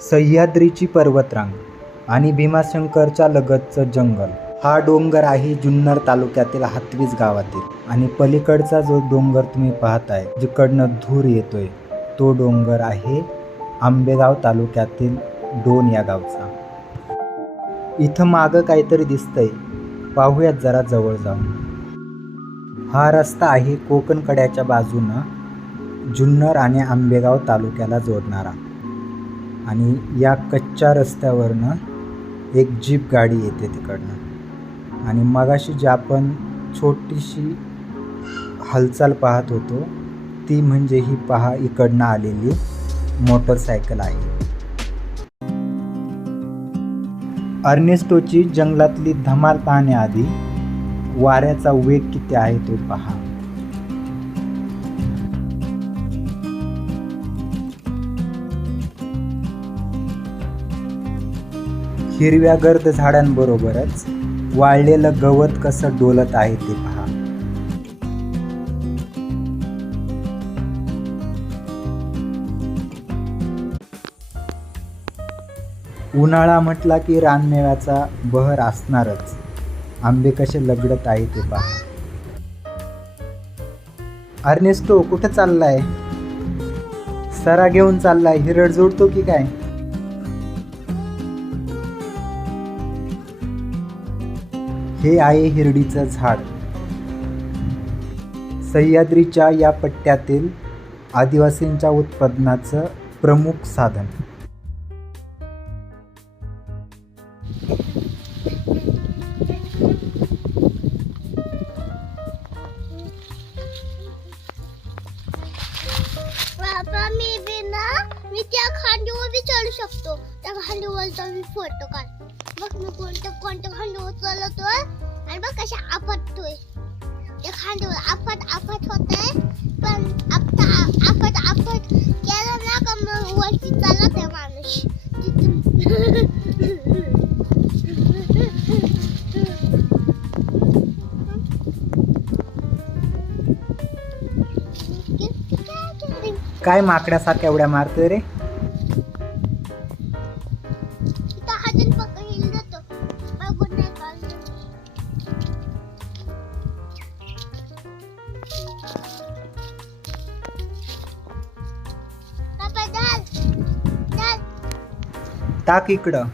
सह्याद्रीची पर्वतरांग आणि भीमाशंकरच्या लगतचं जंगल. हा डोंगर आहे जुन्नर तालुक्यातील हातवीज गावातील आणि पलीकडचा जो डोंगर तुम्ही पाहताय जिकडनं धूर येतोय तो डोंगर आहे आंबेगाव तालुक्यातील डोन या गावचा. इथं मागं काहीतरी दिसतंय. पाहूयात जरा जवळ जाऊन. हा रस्ता आहे कोकण कड्याच्या बाजूनं जुन्नर आणि आंबेगाव तालुक्याला जोडणारा. आणि या कच्च्या रस्त्यावरनं एक जीप गाडी येते तिकडनं. आणि मगाशी जी आपण छोटीशी हालचाल पाहत होतो ती म्हणजे ही पहा इकडनं आलेली मोटरसायकल आहे. अर्नेस्टोची जंगलातली धमाल पाहण्याआधी वाऱ्याचा वेग किती आहे तो पहा. हिरव्या गर्द झाडांबरोबरच वाळलेलं गवत कसं डोलत आहे ते पहा. उन्हाळा म्हटला की रानमेव्याचा बहर असणारच. आंबे कसे लगडत आहे ते पहा. अर्नेस्टो कुठं चाललाय? सरा घेऊन चाललाय. हिरड जोडतो की काय? हे आहे हिरडीचं झाड. सह्याद्रीच्या या पट्ट्यातील आदिवासींच्या उत्पादनाचं प्रमुख साधन. बाबा मी बिना मी त्या खांडीवर बी चढू शकतो. त्या खांडीवरचा मी फोटो काढतो. बघ मी कोणतं कोणतं खांडीवर उचलतोय. आणि बघ कशा आपटतोय. त्या खांडीवर आपट आपट होते पण आपटा आपट आपट केलं ना का मग वरती चालत आहे माणूस. काय माकड्यासारख्या एवढ्या मारतोय रे? टाक इकडं.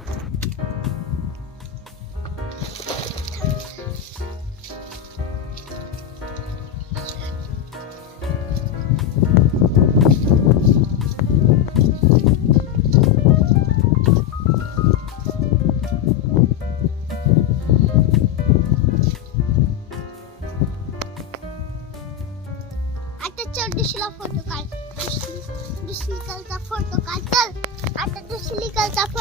दुसरी कलचा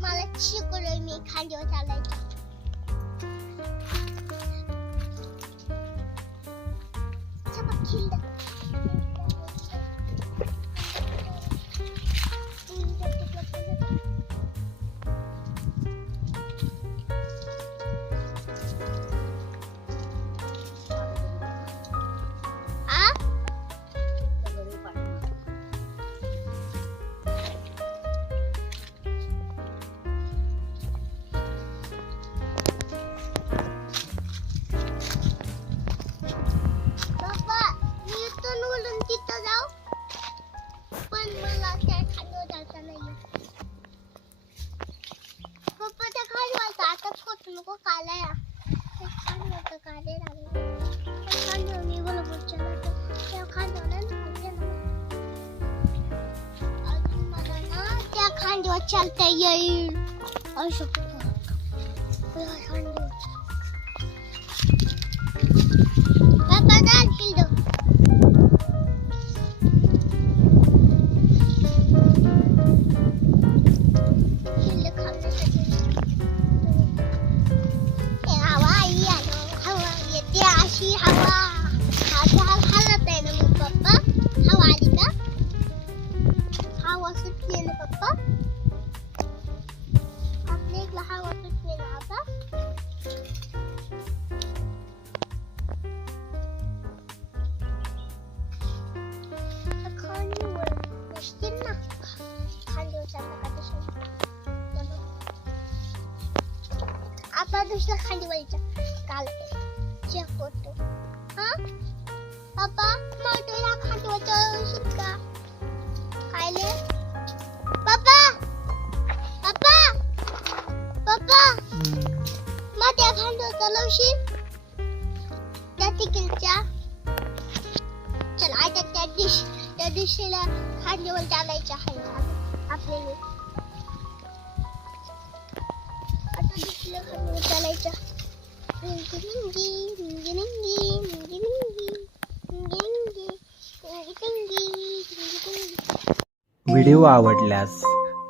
मला शिकवलंय मी खांद्यावर चालायचं चला, ठंडी और चलते यही और सब आपला दुसरा खाली वळीचा कालते चेक करतो हा मोठ्या खांड चलवशी त्या तिकडच्या चल आता त्या दिवशी त्या दिवशीला खांडीवर चालायच्या आहे. आता दुसऱ्या चालायचं रिंगी रिंगी रिंगी रिंगी रिंगी रिंगी रिंगी रिंगी रिंगी व्हिडिओ आवडल्यास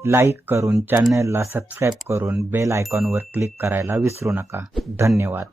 लाईक करून चॅनलला सबस्क्राईब करून बेल आयकॉनवर क्लिक करायला विसरू नका धन्यवाद